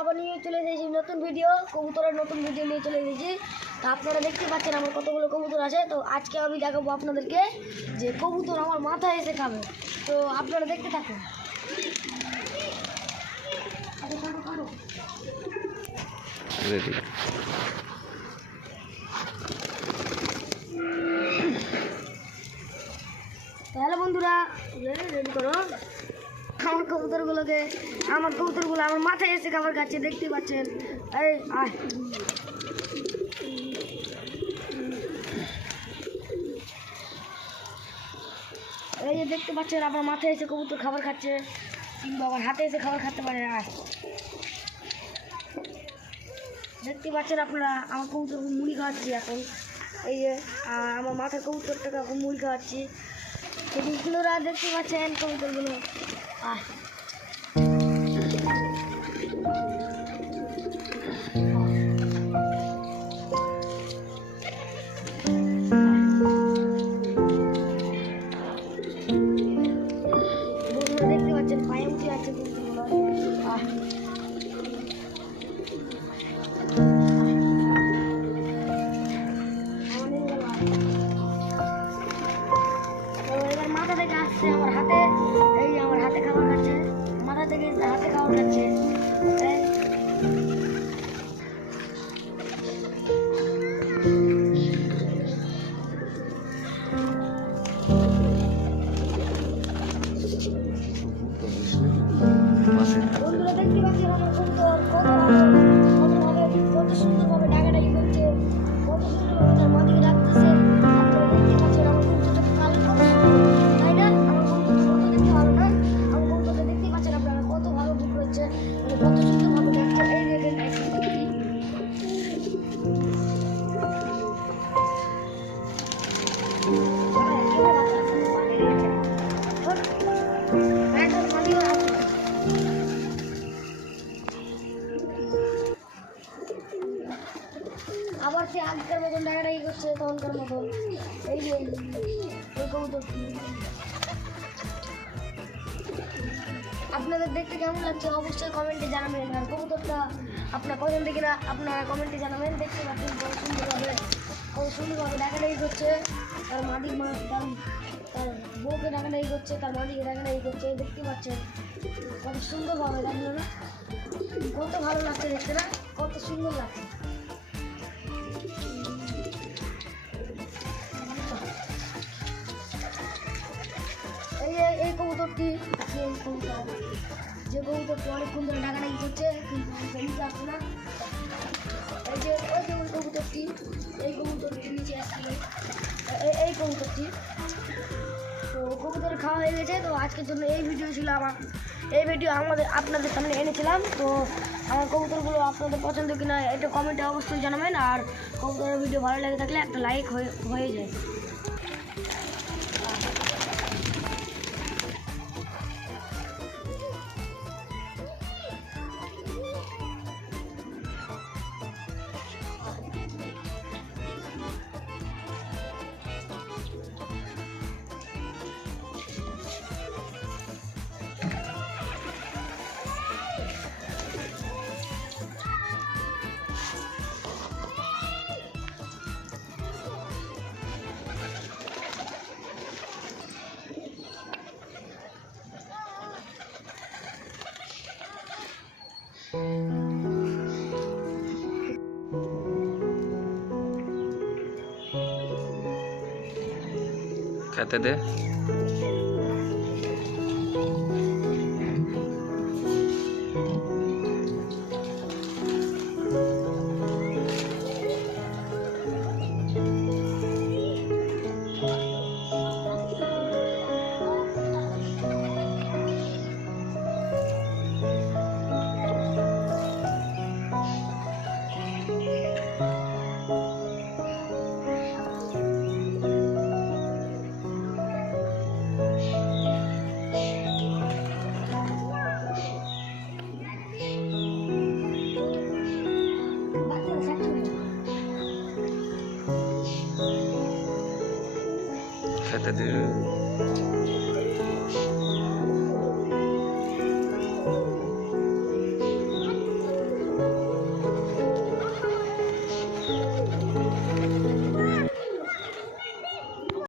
আবার নিয়ে চলে এসেছি নতুন ভিডিও কবুতরের নতুন ভিডিও নিয়ে চলে এসেছি। তো আপনারা দেখতে পাচ্ছেন আমার কতগুলো কবুতর আছে। তো আজকে আমি দেখাবো আপনাদেরকে যে কবুতর আমার মাথায় এসে খাবে। তো আপনারা দেখতে থাকুন। রেডি তো হ্যালো বন্ধুরা রেডি করো আমার কবুতরগুলোকে, আমার কবুতরগুলো আমার মাথায় এসে খাবার খাচ্ছে, দেখতে পাচ্ছেন? এই এই যে দেখতে পাচ্ছেন, আমার মাথায় এসে কবুতর খাবার খাচ্ছে। কিংবা আমার হাতে এসে খাবার খেতে পারে আয়। দেখতে পাচ্ছেন আপনারা, আমার কবুতর মুড়ি খাওয়াচ্ছি এখন। এই যে আর আমার মাথার কবুতরটাকে এখন মুড়ি খাওয়াচ্ছি। দেখতে পাচ্ছেন কবুতরগুলো। আহ সে আগেকার মতন ডাকাডাকি করছে, তখনকার মতন। এই যে আপনাদের দেখতে কেমন লাগছে? অবশ্যই কমেন্টে জানাবেন। আর কবুতরটা আপনার পছন্দ কিনা, আপনারা কমেন্টে জানাবেন। দেখতে পাচ্ছেন কত সুন্দরভাবে কত সুন্দরভাবে ডাকাডাকি করছে। তার মালিক মা, তার তার বউকে ডাকাডাকি করছে, তার মালিকে ডাকাডাকি করছে। দেখতে পাচ্ছেন, কত সুন্দরভাবে লাগল না কত ভালো লাগছে দেখতে না? কত সুন্দর লাগছে। যে এই কবুতর যে কবুতরটি অনেকক্ষণ ধরে ডাকাডাকি করছে, কিন্তু নিচে আসছে না। এই যে, ওই যে ওই কবুতরটি, এই কবুতরটি নিচে আসছিল এই কবুতরটি। তো কবুতর খাওয়া হয়ে গেছে, তো আজকের জন্য এই ভিডিও ছিল আমার। এই ভিডিও আমাদের, আপনাদের সামনে এনেছিলাম। তো আমার কবুতরগুলো আপনাদের পছন্দ কিনা, এটা কমেন্টে অবশ্যই জানাবেন। আর কবুতরের ভিডিও ভালো লেগে থাকলে একটা লাইক হয়ে হয়ে যায়। খেতে দে খেতে দিবে।